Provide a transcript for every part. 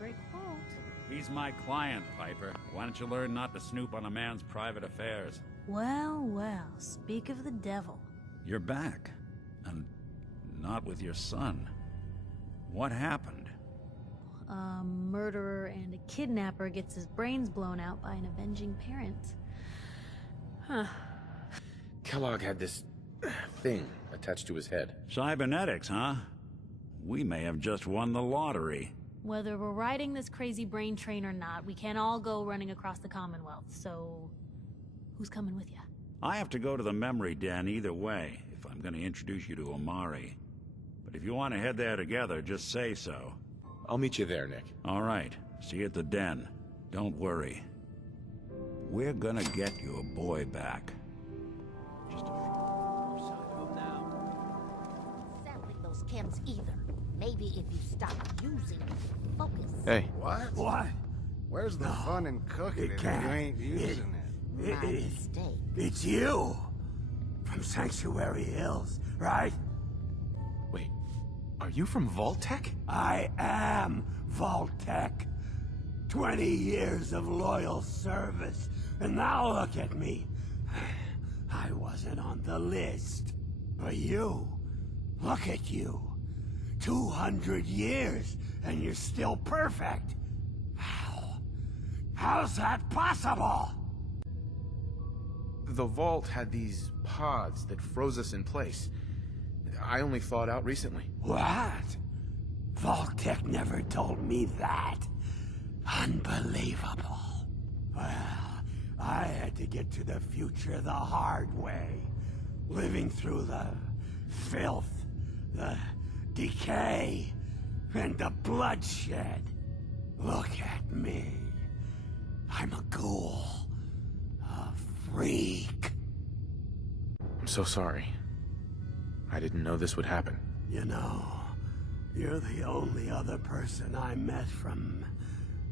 great quote. He's my client, Piper. Why don't you learn not to snoop on a man's private affairs? Well, well, speak of the devil. You're back. And not with your son. What happened? A murderer and a kidnapper gets his brains blown out by an avenging parent. Huh. Kellogg had this thing attached to his head. Cybernetics, huh? We may have just won the lottery. Whether we're riding this crazy brain train or not, we can't all go running across the Commonwealth, so... who's coming with you? I have to go to the memory den either way, if I'm going to introduce you to Amari. But if you want to head there together, just say so. I'll meet you there, Nick. All right. See you at the den. Don't worry. We're gonna get your boy back. Just a few now. Sound like those chems either. Maybe if you stop using focus. Hey. What? What? Where's the fun in cooking it it if can't. you ain't using it? My mistake. It's you! From Sanctuary Hills, right? Wait, are you from Vault-Tec? I am Vault-Tec. 20 years of loyal service, and now look at me. I wasn't on the list. But you, look at you. 200 years, and you're still perfect. How's that possible? The Vault had these pods that froze us in place. I only thawed out recently. What? Vault-Tec never told me that. Unbelievable. Well, I had to get to the future the hard way. Living through the filth, the decay, and the bloodshed. Look at me. I'm a ghoul. A freak. I'm so sorry. I didn't know this would happen. You know, you're the only other person I met from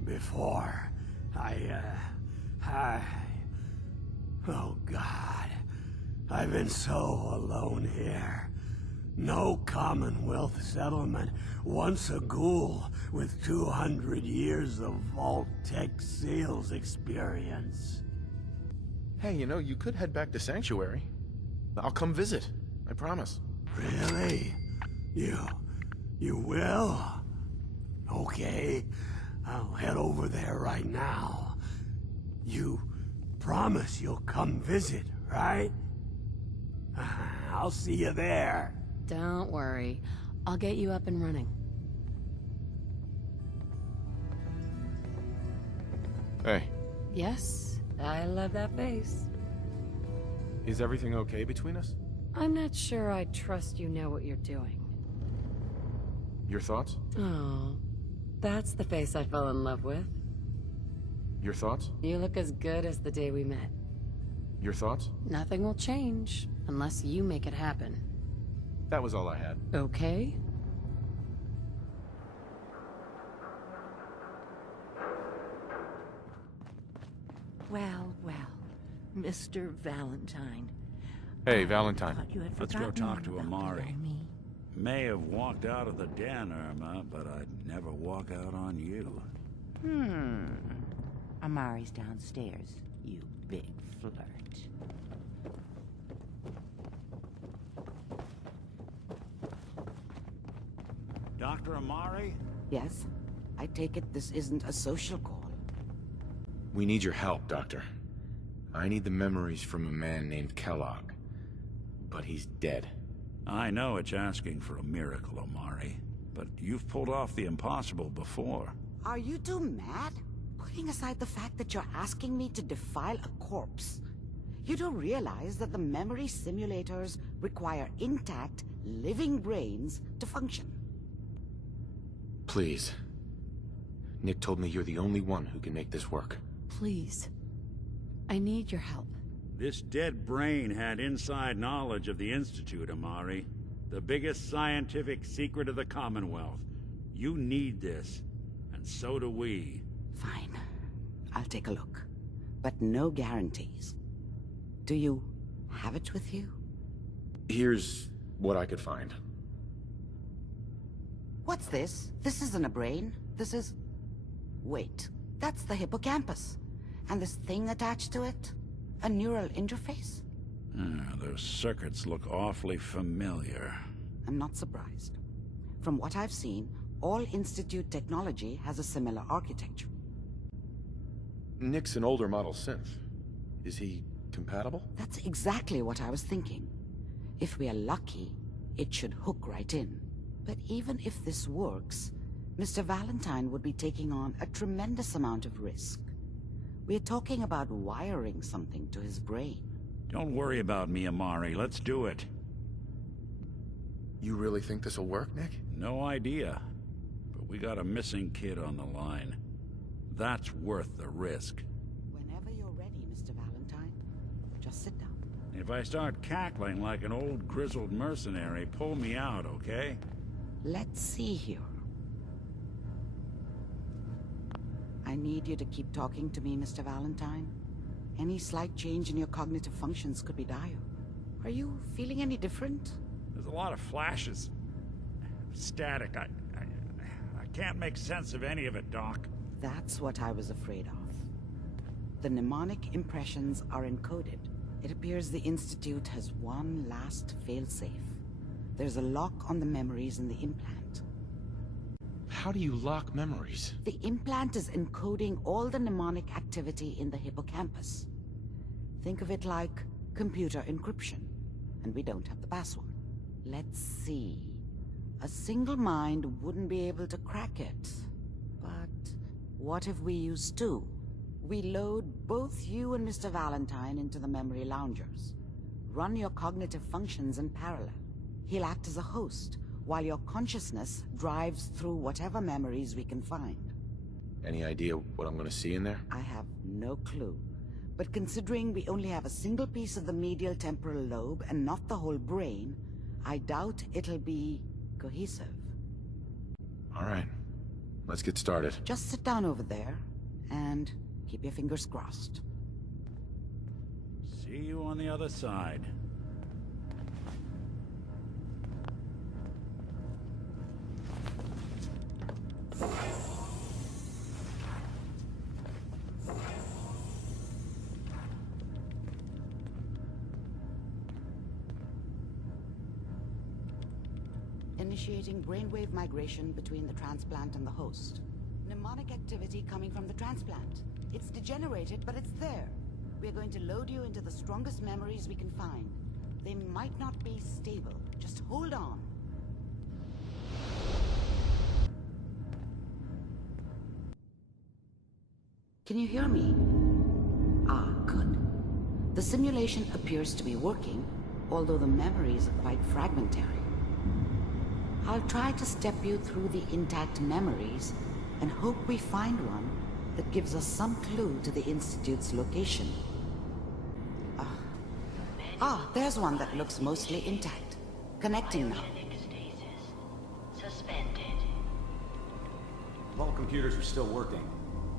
before. Oh God. I've been so alone here. No Commonwealth settlement, once a ghoul with 200 years of Vault-Tec sales experience. Hey, you know, you could head back to Sanctuary. I'll come visit. I promise. Really? You will? Okay, I'll head over there right now. You promise you'll come visit, right? I'll see you there. Don't worry. I'll get you up and running. Hey, Yes, I love that face. is everything okay between us? I'm not sure I trust you know what you're doing. Your thoughts? Oh, that's the face I fell in love with. Your thoughts? You look as good as the day we met. Your thoughts? Nothing will change unless you make it happen. That was all I had. Okay? Well, well, Mr. Valentine. Hey, I Valentine. thought you had Let's go forgotten talk to all about Amari. little me. May have walked out of the den, Irma, but I'd never walk out on you. Amari's downstairs, you big flirt. Dr. Amari? Yes? I take it this isn't a social call. We need your help, Doctor. I need the memories from a man named Kellogg. But he's dead. I know it's asking for a miracle, Amari, but you've pulled off the impossible before. Are you two mad? Putting aside the fact that you're asking me to defile a corpse, you don't realize that the memory simulators require intact, living brains to function. Please. Nick told me you're the only one who can make this work. Please. I need your help. This dead brain had inside knowledge of the Institute, Amari. The biggest scientific secret of the Commonwealth. You need this, and so do we. Fine. I'll take a look. But no guarantees. Do you have it with you? Here's what I could find. What's this? This isn't a brain. This is... Wait, that's the hippocampus. And this thing attached to it? A neural interface? Those circuits look awfully familiar. I'm not surprised. From what I've seen, all Institute technology has a similar architecture. Nick's an older model synth. Is he compatible? That's exactly what I was thinking. If we are lucky, it should hook right in. But even if this works, Mr. Valentine would be taking on a tremendous amount of risk. We're talking about wiring something to his brain. Don't worry about me, Amari. Let's do it. You really think this'll work, Nick? No idea. But we got a missing kid on the line. That's worth the risk. Whenever you're ready, Mr. Valentine, just sit down. If I start cackling like an old grizzled mercenary, pull me out, okay? Let's see here. I need you to keep talking to me, Mr. Valentine. Any slight change in your cognitive functions could be dire. Are you feeling any different? There's a lot of flashes. Static. I can't make sense of any of it, Doc. That's what I was afraid of. The mnemonic impressions are encoded. It appears the Institute has one last failsafe. There's a lock on the memories in the implant. How do you lock memories? The implant is encoding all the mnemonic activity in the hippocampus. Think of it like computer encryption, and we don't have the password. Let's see. A single mind wouldn't be able to crack it. But what if we use two? We load both you and Mr. Valentine into the memory loungers. Run your cognitive functions in parallel. He'll act as a host, while your consciousness drives through whatever memories we can find. Any idea what I'm gonna see in there? I have no clue. But considering we only have a single piece of the medial temporal lobe and not the whole brain, I doubt it'll be cohesive. All right. Let's get started. Just sit down over there and keep your fingers crossed. See you on the other side. Initiating brainwave migration between the transplant and the host. Mnemonic activity coming from the transplant. It's degenerated, but it's there. We're going to load you into the strongest memories we can find. They might not be stable. Just hold on. Can you hear me? Ah, good. The simulation appears to be working, although the memories are quite fragmentary. I'll try to step you through the intact memories and hope we find one that gives us some clue to the Institute's location. There's one that looks mostly intact. Connecting now. Suspended. All computers are still working.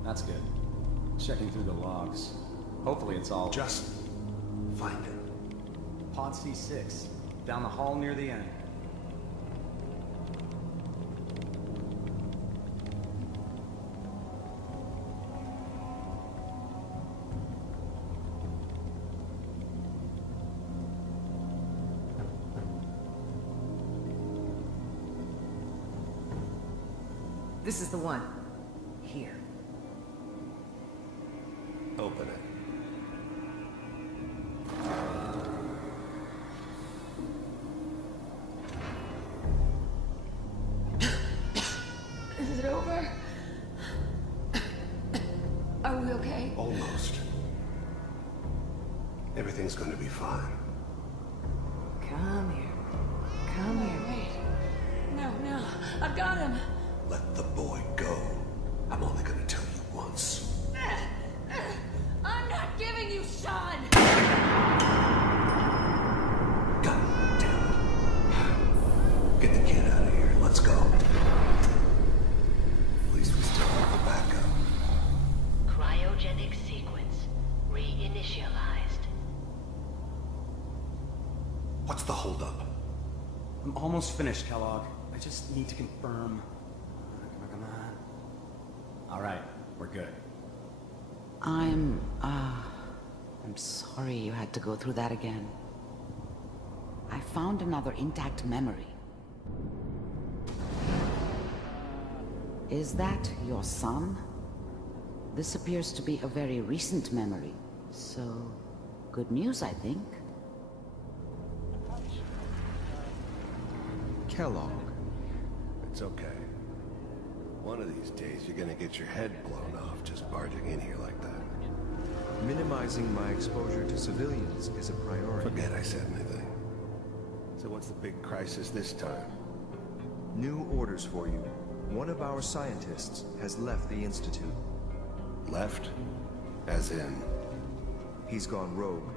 That's good. Checking through the logs. Hopefully it's all... Just find it. Pod C6. Down the hall near the end. This is the one. Here. Open it. Is it over? Are we okay? Almost. Everything's going to be fine. Come here. Come here. Wait. No. I've got him. Let the boy go. I'm only going to tell you once. I'm not giving you Sean! God damn it. Get the kid out of here. Let's go. At least we still have the backup. Cryogenic sequence reinitialized. What's the holdup? I'm almost finished, Kellogg. I just need to confirm. Come on. All right, we're good. I'm sorry you had to go through that again. I found another intact memory. Is that your son? This appears to be a very recent memory, so good news, I think. Kellogg. It's okay. One of these days, you're gonna get your head blown off just barging in here like that. Minimizing my exposure to civilians is a priority. Forget I said anything. So what's the big crisis this time? New orders for you. One of our scientists has left the Institute. Left? As in? He's gone rogue.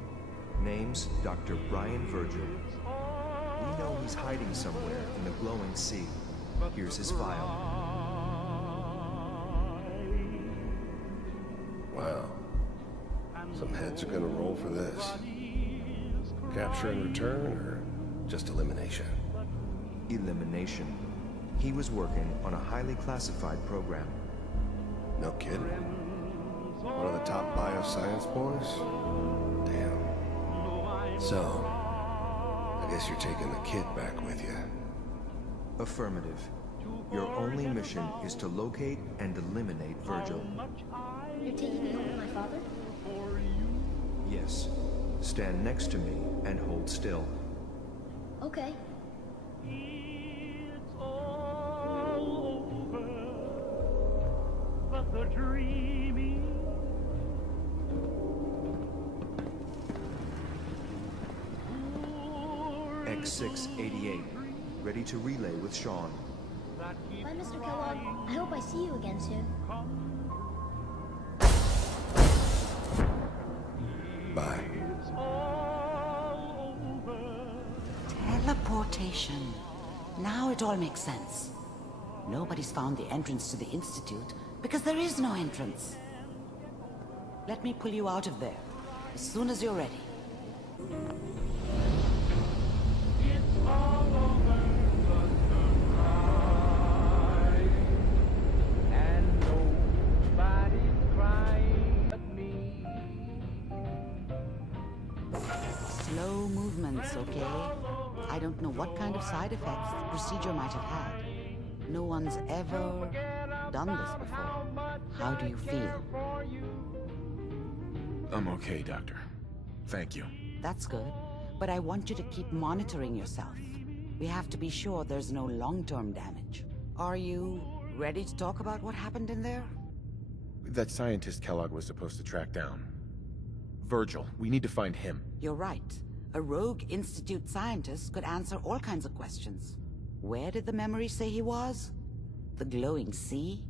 Name's Dr. Brian Virgil. We know he's hiding somewhere in the glowing sea. Here's his file. Wow. Some heads are gonna roll for this. Capture and return, or just elimination? Elimination. He was working on a highly classified program. No kidding. One of the top bioscience boys? Damn. So, I guess you're taking the kid back with you. Affirmative. Your only mission is to locate and eliminate Virgil. You're taking me home with my father? Yes. Stand next to me and hold still. Okay. It's all over, but the dreaming. X688. Ready to relay with Sean. Bye, Mr. Kellogg. I hope I see you again soon. Bye. Teleportation. Now it all makes sense. Nobody's found the entrance to the Institute because there is no entrance. Let me pull you out of there as soon as you're ready. It's all over but the ride, and nobody's crying but me. Slow movements, okay? I don't know what kind of side effects the procedure might have had. No one's ever done this before. How do you feel? I'm okay, Doctor. Thank you. That's good, but I want you to keep monitoring yourself. We have to be sure there's no long-term damage. Are you ready to talk about what happened in there? That scientist Kellogg was supposed to track down. Virgil, we need to find him. You're right. A rogue Institute scientist could answer all kinds of questions. Where did the memory say he was? The glowing sea?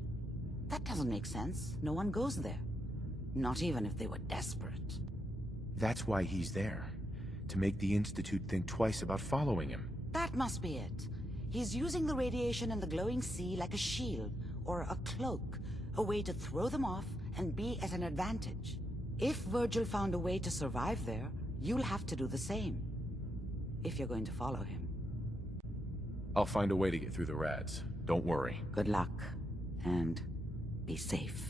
That doesn't make sense. No one goes there. Not even if they were desperate. That's why he's there. To make the Institute think twice about following him. That must be it. He's using the radiation in the glowing sea like a shield or a cloak, a way to throw them off and be at an advantage. If Virgil found a way to survive there, you'll have to do the same. If you're going to follow him. I'll find a way to get through the rads. Don't worry. Good luck. And be safe.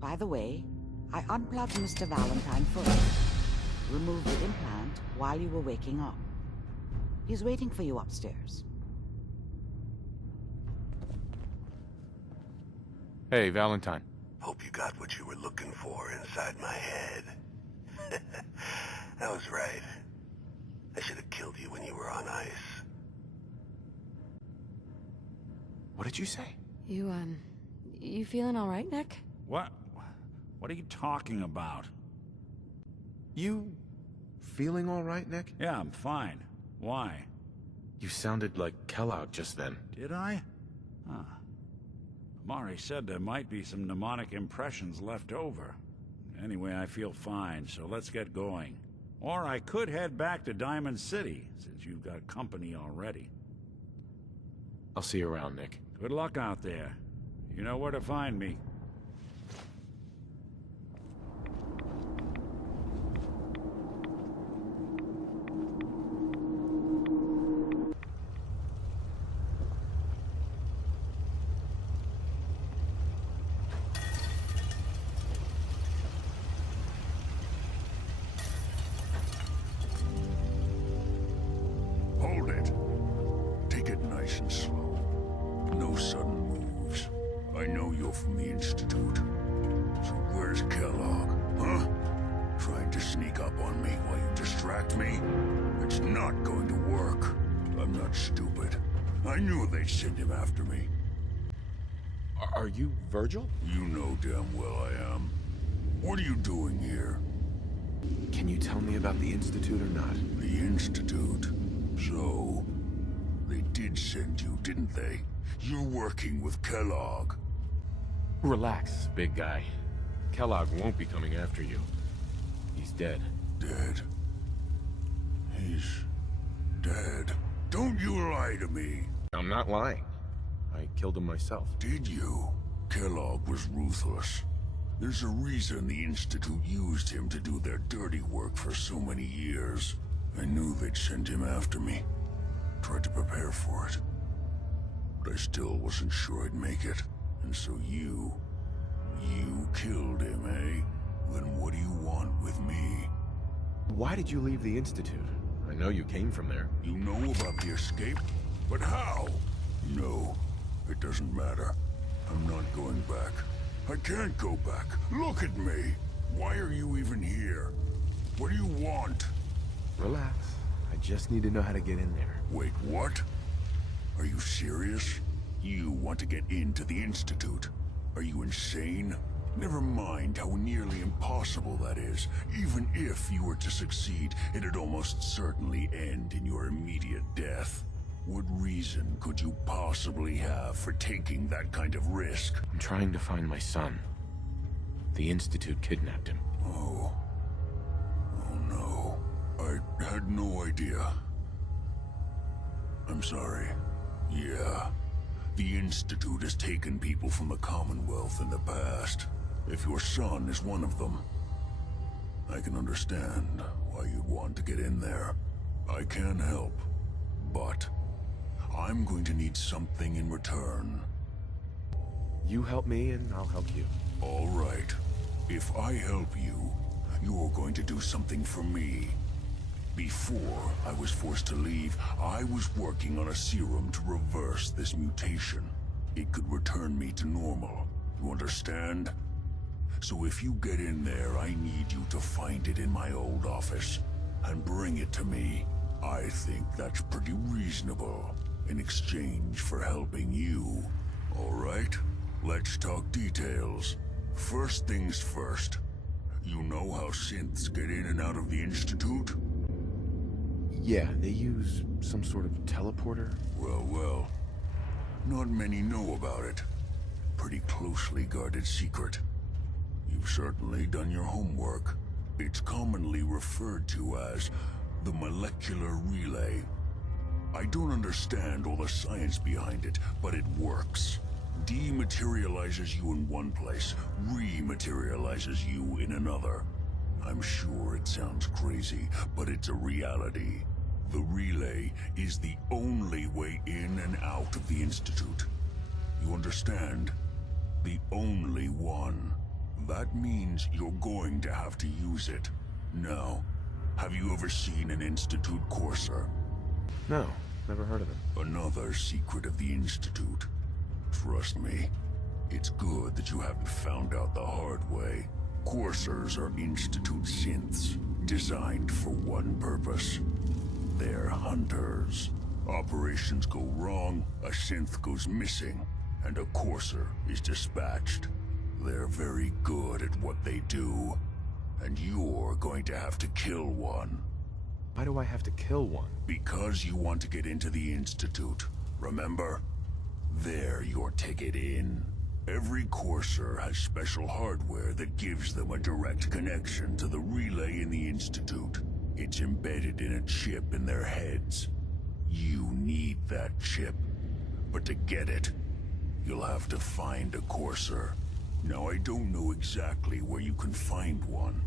By the way, I unplugged Mr. Valentine first. Removed the implant while you were waking up. He's waiting for you upstairs. Hey, Valentine. Hope you got what you were looking for inside my head. I was right. I should have killed you when you were on ice. What did you say? You feeling all right, Nick? What? What are you talking about? You feeling all right, Nick? Yeah, I'm fine. Why? You sounded like Kellogg just then. Did I? Huh. Mari said there might be some mnemonic impressions left over. Anyway, I feel fine, so let's get going. Or I could head back to Diamond City, since you've got company already. I'll see you around, Nick. Good luck out there. You know where to find me. nice and slow. No sudden moves. I know you're from the Institute. So where's Kellogg, huh? Trying to sneak up on me while you distract me? It's not going to work. I'm not stupid. I knew they'd send him after me. Are you Virgil? You know damn well I am. What are you doing here? Can you tell me about the Institute or not? The Institute? So, they did send you, didn't they? You're working with Kellogg. Relax, big guy. Kellogg won't be coming after you. He's dead. Dead? He's dead. Don't you lie to me. I'm not lying. I killed him myself. Did you? Kellogg was ruthless. There's a reason the Institute used him to do their dirty work for so many years. I knew they'd send him after me. Tried to prepare for it. But I still wasn't sure I'd make it. And so you killed him, eh? Then what do you want with me? Why did you leave the Institute? I know you came from there. You know about the escape? But how? No, it doesn't matter. I'm not going back. I can't go back. Look at me. Why are you even here? What do you want? Relax. I just need to know how to get in there. Wait, what? Are you serious? You want to get into the Institute? Are you insane? Never mind how nearly impossible that is. Even if you were to succeed, it'd almost certainly end in your immediate death. What reason could you possibly have for taking that kind of risk? I'm trying to find my son. The Institute kidnapped him. Oh no. I had no idea. I'm sorry. Yeah. The Institute has taken people from the Commonwealth in the past. If your son is one of them, I can understand why you'd want to get in there. I can help, but I'm going to need something in return. You help me and I'll help you. All right. If I help you, you're going to do something for me. Before I was forced to leave, I was working on a serum to reverse this mutation. It could return me to normal. You understand? So if you get in there, I need you to find it in my old office and bring it to me. I think that's pretty reasonable in exchange for helping you. All right? Let's talk details. First things first. You know how synths get in and out of the Institute? Yeah, they use some sort of teleporter. Well. Not many know about it. Pretty closely guarded secret. You've certainly done your homework. It's commonly referred to as the molecular relay. I don't understand all the science behind it, but it works. Dematerializes you in one place, rematerializes you in another. I'm sure it sounds crazy, but it's a reality. The relay is the only way in and out of the Institute. You understand? The only one. That means you're going to have to use it. Now, have you ever seen an Institute courser? No, never heard of them. Another secret of the Institute. Trust me, it's good that you haven't found out the hard way. Coursers are Institute synths, designed for one purpose. They're hunters. Operations go wrong, a synth goes missing, and a courser is dispatched. They're very good at what they do, and you're going to have to kill one. Why do I have to kill one? Because you want to get into the Institute, remember? They're your ticket in. Every courser has special hardware that gives them a direct connection to the relay in the Institute. It's embedded in a chip in their heads. You need that chip. But to get it, you'll have to find a courser. Now, I don't know exactly where you can find one.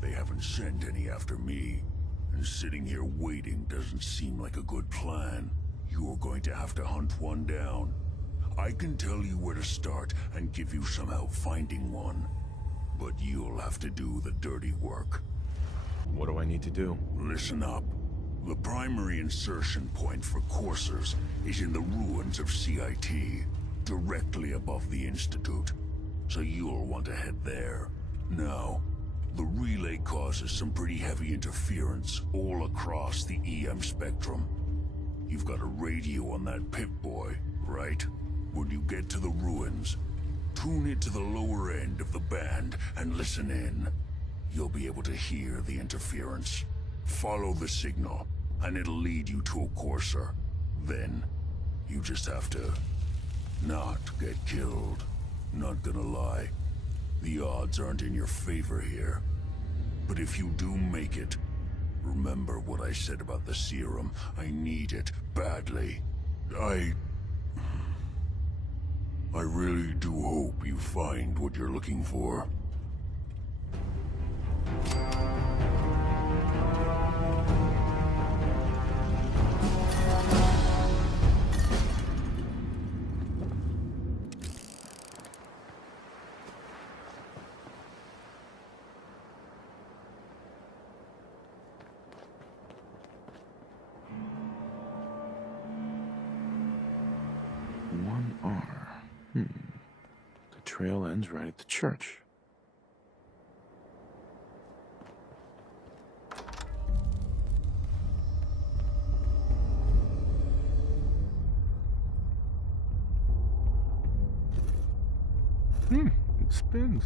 They haven't sent any after me. And sitting here waiting doesn't seem like a good plan. You're going to have to hunt one down. I can tell you where to start and give you some help finding one. But you'll have to do the dirty work. What do I need to do? Listen up. The primary insertion point for coursers is in the ruins of CIT, directly above the Institute. So you'll want to head there. Now, the relay causes some pretty heavy interference all across the EM spectrum. You've got a radio on that Pip-Boy, right? When you get to the ruins, tune it to the lower end of the band and listen in. You'll be able to hear the interference. Follow the signal, and it'll lead you to a courser. Then, you just have to not get killed. Not gonna lie, the odds aren't in your favor here. But if you do make it, remember what I said about the serum. I need it badly. I really do hope you find what you're looking for. The trail ends right at the church. It spins.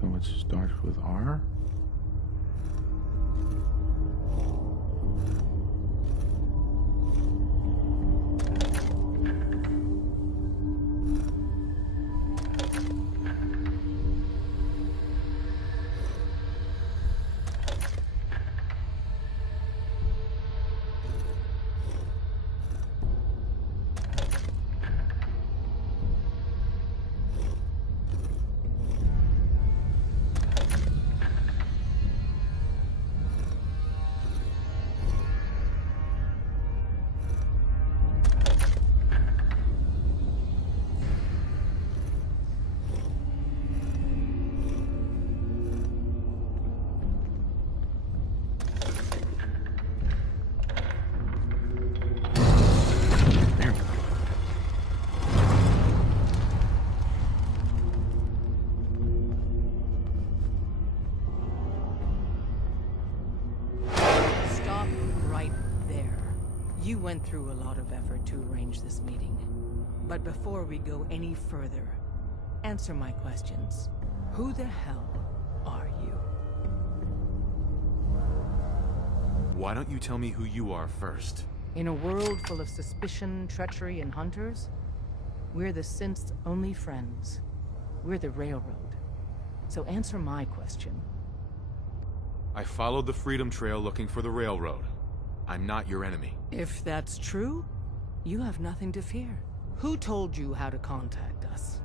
So it starts with R? You went through a lot of effort to arrange this meeting. But before we go any further, answer my questions. Who the hell are you? Why don't you tell me who you are first? In a world full of suspicion, treachery, and hunters, we're the synth's only friends. We're the Railroad. So answer my question. I followed the Freedom Trail looking for the Railroad. I'm not your enemy. If that's true, you have nothing to fear. Who told you how to contact us?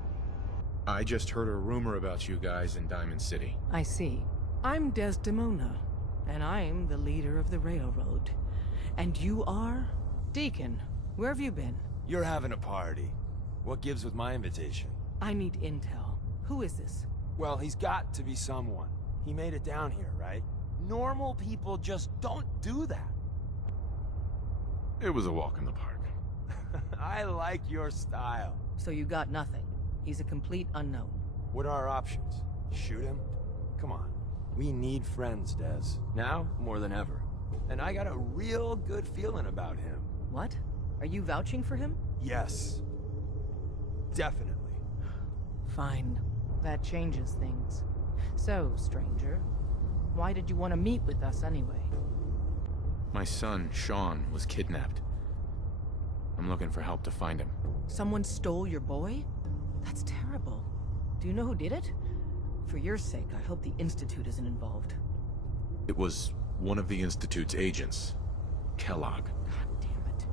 I just heard a rumor about you guys in Diamond City. I see. I'm Desdemona, and I'm the leader of the Railroad. And you are? Deacon, where have you been? You're having a party. What gives with my invitation? I need intel. Who is this? Well, he's got to be someone. He made it down here, right? Normal people just don't do that. It was a walk in the park. I like your style. So you got nothing. He's a complete unknown. What are our options? Shoot him? Come on. We need friends, Des. Now, more than ever. And I got a real good feeling about him. What? Are you vouching for him? Yes. Definitely. Fine. That changes things. So, stranger, why did you want to meet with us anyway? My son, Sean, was kidnapped. I'm looking for help to find him. Someone stole your boy? That's terrible. Do you know who did it? For your sake, I hope the Institute isn't involved. It was one of the Institute's agents, Kellogg. God damn it.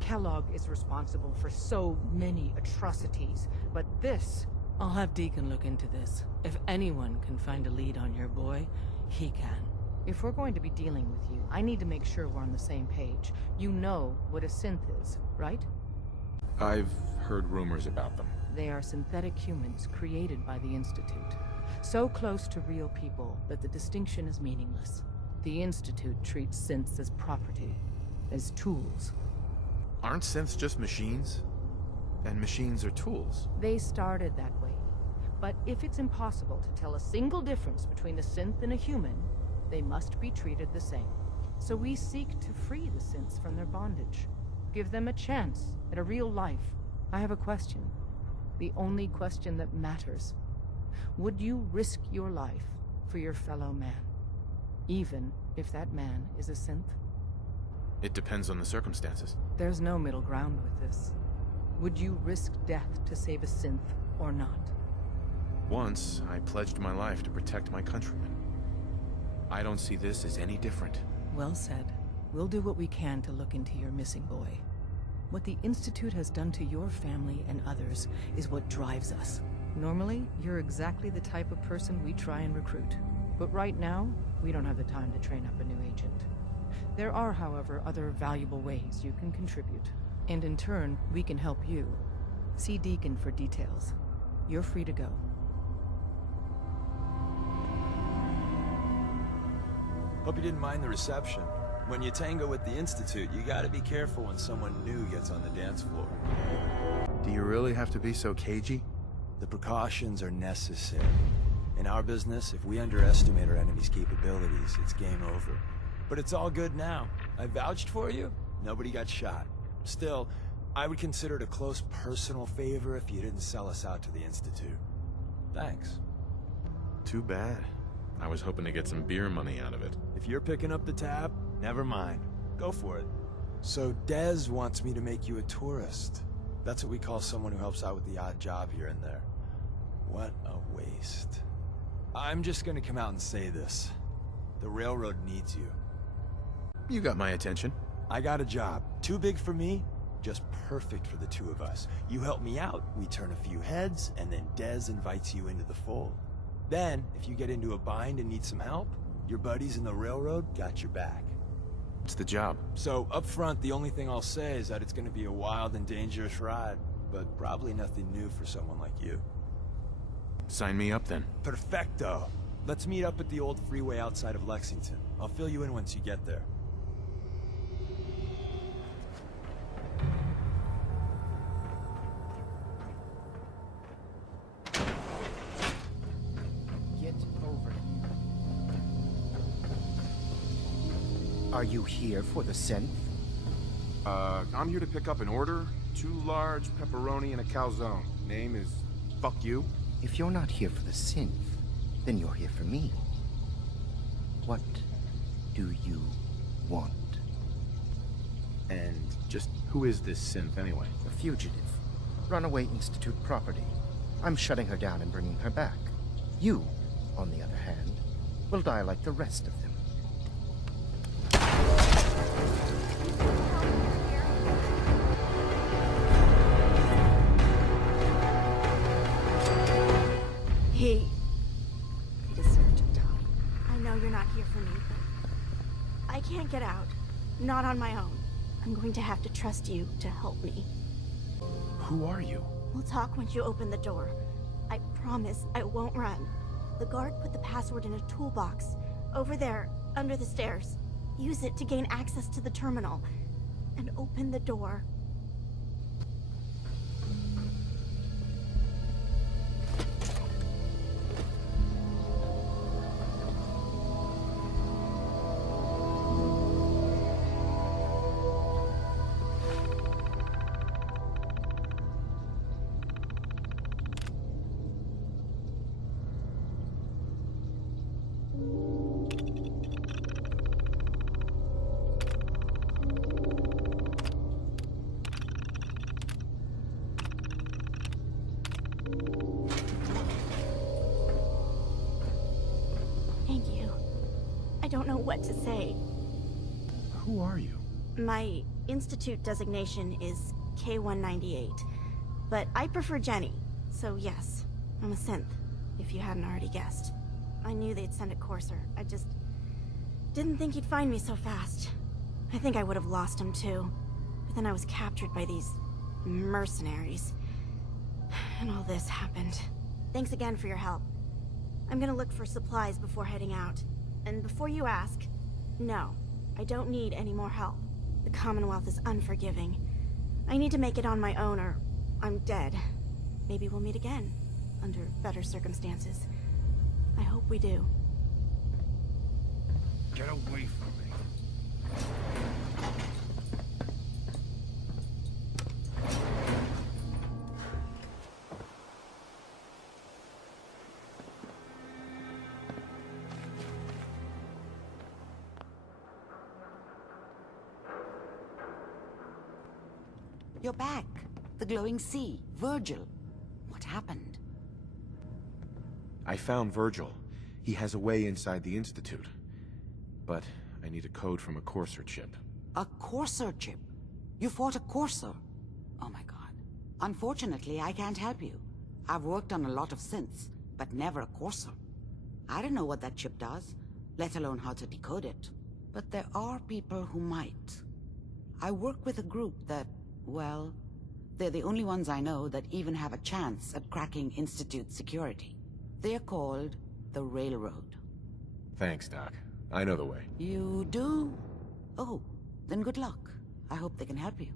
Kellogg is responsible for so many atrocities, but this... I'll have Deacon look into this. If anyone can find a lead on your boy, he can. If we're going to be dealing with you, I need to make sure we're on the same page. You know what a synth is, right? I've heard rumors about them. They are synthetic humans created by the Institute. So close to real people that the distinction is meaningless. The Institute treats synths as property, as tools. Aren't synths just machines? And machines are tools. They started that way. But if it's impossible to tell a single difference between a synth and a human, they must be treated the same. So we seek to free the synths from their bondage. Give them a chance at a real life. I have a question. The only question that matters. Would you risk your life for your fellow man? Even if that man is a synth? It depends on the circumstances. There's no middle ground with this. Would you risk death to save a synth or not? Once, I pledged my life to protect my countrymen. I don't see this as any different. Well said. We'll do what we can to look into your missing boy. What the Institute has done to your family and others is what drives us. Normally, you're exactly the type of person we try and recruit. But right now, we don't have the time to train up a new agent. There are, however, other valuable ways you can contribute. And in turn, we can help you. See Deacon for details. You're free to go. Hope you didn't mind the reception. When you tango with the Institute, you gotta be careful when someone new gets on the dance floor. Do you really have to be so cagey? The precautions are necessary. In our business, if we underestimate our enemy's capabilities, it's game over. But it's all good now. I vouched for you. Nobody got shot. Still, I would consider it a close personal favor if you didn't sell us out to the Institute. Thanks. Too bad. I was hoping to get some beer money out of it. If you're picking up the tab, never mind. Go for it. So Dez wants me to make you a tourist. That's what we call someone who helps out with the odd job here and there. What a waste. I'm just gonna come out and say this. The railroad needs you. You got my attention. I got a job. Too big for me, just perfect for the two of us. You help me out, we turn a few heads, and then Dez invites you into the fold. Then, if you get into a bind and need some help, your buddies in the railroad got your back. It's the job. So, up front, the only thing I'll say is that it's gonna be a wild and dangerous ride, but probably nothing new for someone like you. Sign me up then. Perfecto! Let's meet up at the old freeway outside of Lexington. I'll fill you in once you get there. Get over here. Are you here for the synth? I'm here to pick up an order. 2 large pepperoni and a calzone. Name is Fuck You. If you're not here for the synth, then you're here for me. What do you want? And just who is this synth anyway? A fugitive. Runaway Institute property. I'm shutting her down and bringing her back. You, on the other hand, will die like the rest of them. He deserved to die. I know you're not here for me, but I can't get out. Not on my own. I'm going to have to trust you to help me. Who are you? We'll talk once you open the door. I promise I won't run. The guard put the password in a toolbox. Over there, under the stairs. Use it to gain access to the terminal. And open the door. Thank you. I don't know what to say. Who are you? My institute designation is K-198, but I prefer Jenny, so yes, I'm a synth, if you hadn't already guessed. I knew they'd send a courser, I just didn't think he'd find me so fast. I think I would have lost him too, but then I was captured by these mercenaries, and all this happened. Thanks again for your help. I'm gonna look for supplies before heading out. And before you ask, no, I don't need any more help. The Commonwealth is unforgiving. I need to make it on my own or I'm dead. Maybe we'll meet again, under better circumstances. I hope we do. Get away from me. You're back. The glowing sea. Virgil. What happened? I found Virgil. He has a way inside the Institute. But I need a code from a Courser chip. A Courser chip? You fought a Courser? Oh my god. Unfortunately, I can't help you. I've worked on a lot of synths, but never a Courser. I don't know what that chip does, let alone how to decode it. But there are people who might. I work with a group that, well, they're the only ones I know that even have a chance at cracking Institute security. They're called the Railroad. Thanks, Doc. I know the way. You do? Oh, then good luck. I hope they can help you.